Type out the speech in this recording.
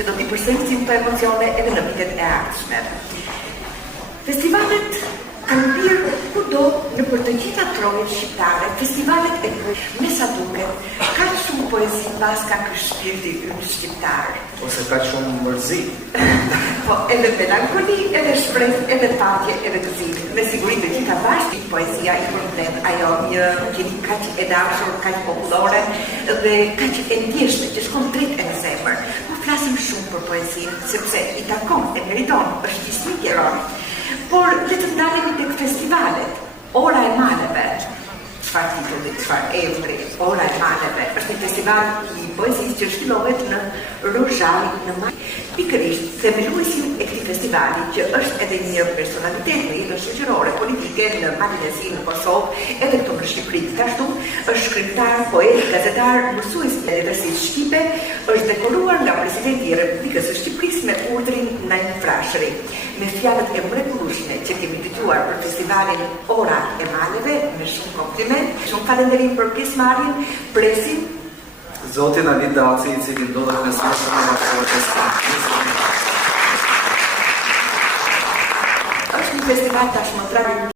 që do t'i përsërisim këto emocione edhe në vitet e ardhshme. Festivalet kanë birë kudo në për të gjitha trojet shqiptare, festivalet e me sa duket, ka shumë poezi pas ka ky shpirti ynë shqiptar. Ose ka shumë mërzi. Po, edhe melankoli, edhe shpresë, edhe patje, edhe gëzim. Me siguri të gjitha bashkë poezia i përmend ajo një gjeni kaq e dashur, kaq popullore dhe kaq e ndjeshme që shkon drejt në zemër. Po flasim shumë për poezinë, sepse i takon e meriton, është gjithë tjeron. Por le të ndalemi tek festivalet. Ora e Maleve. Çfarë titulli, çfarë emri? Ora e Maleve është një festival i poezisë që zhvillohet në Rozhaj në maj. Pikërisht, themeluesin e këtij festivali, që është edhe një personalitet në jetën shoqërore, politike në Malinezi, në Kosovë, edhe këtu në Shqipëri, gjithashtu, është shkrimtar, poet, gazetar, mësues i letërsisë shqipe, është dekoruar nga presidenti i Republikës së Shqipërisë me urdhrin Najm Frashëri. Me fjalët e mrekullueshme që kemi dëgjuar për festivalin Ora e Maleve, me shumë kompliment, shumë falënderim për pjesëmarrjen, presim Zotin Ali Daci, i cili ndodhet në sasën e bashkëpunëtorëve. Është një festival tashmë